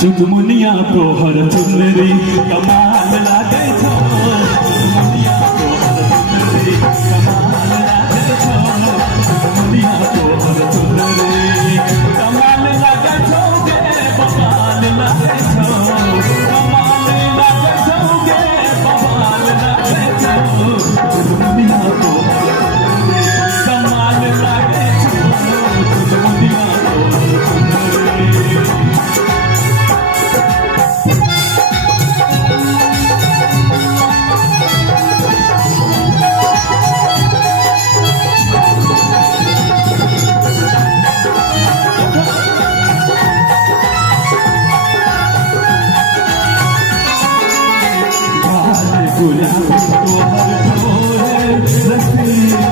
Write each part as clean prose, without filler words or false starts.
चुनमुनिया तोहर चुनरी कमाल लागे छो, चुनमुनिया तोहर चुनरी कमाल लागे छो, चुनमुनिया तोहर चुनरी कमाल लागे छो गे बवाल लागे छो, कमाल लागे छो गे बवाल लागे छो, चुनमुनिया तोहर चुनरी कमाल लागे छो, चुनमुनिया तोहर चुनरी। गुलाबी तोहर ढोले रसीली,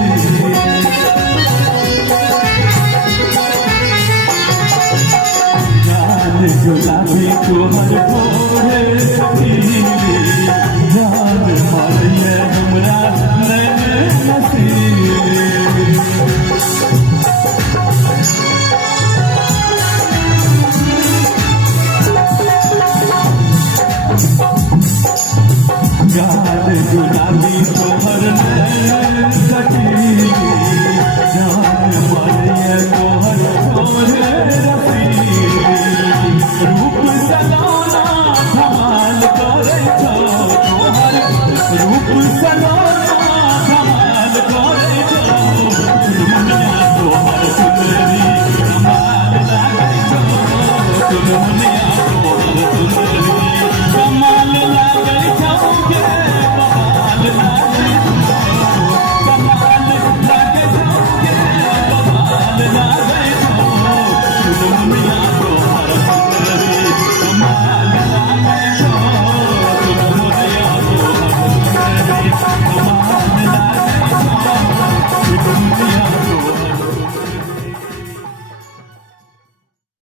गाल गुलाबी तोहर ढोले रसीली, जान मारिए हमरा नैन नसीली। गाल गुलाबी तोहर नैन कटीली, जान मारिए तोहर ढोले रसीली, रूप सलोना धमाल करे छो तोहर, रूप सलोना धमाल करे छो, चुनमुनिया तोहर चुनरी कमाल लागे छो, चुनमुनिया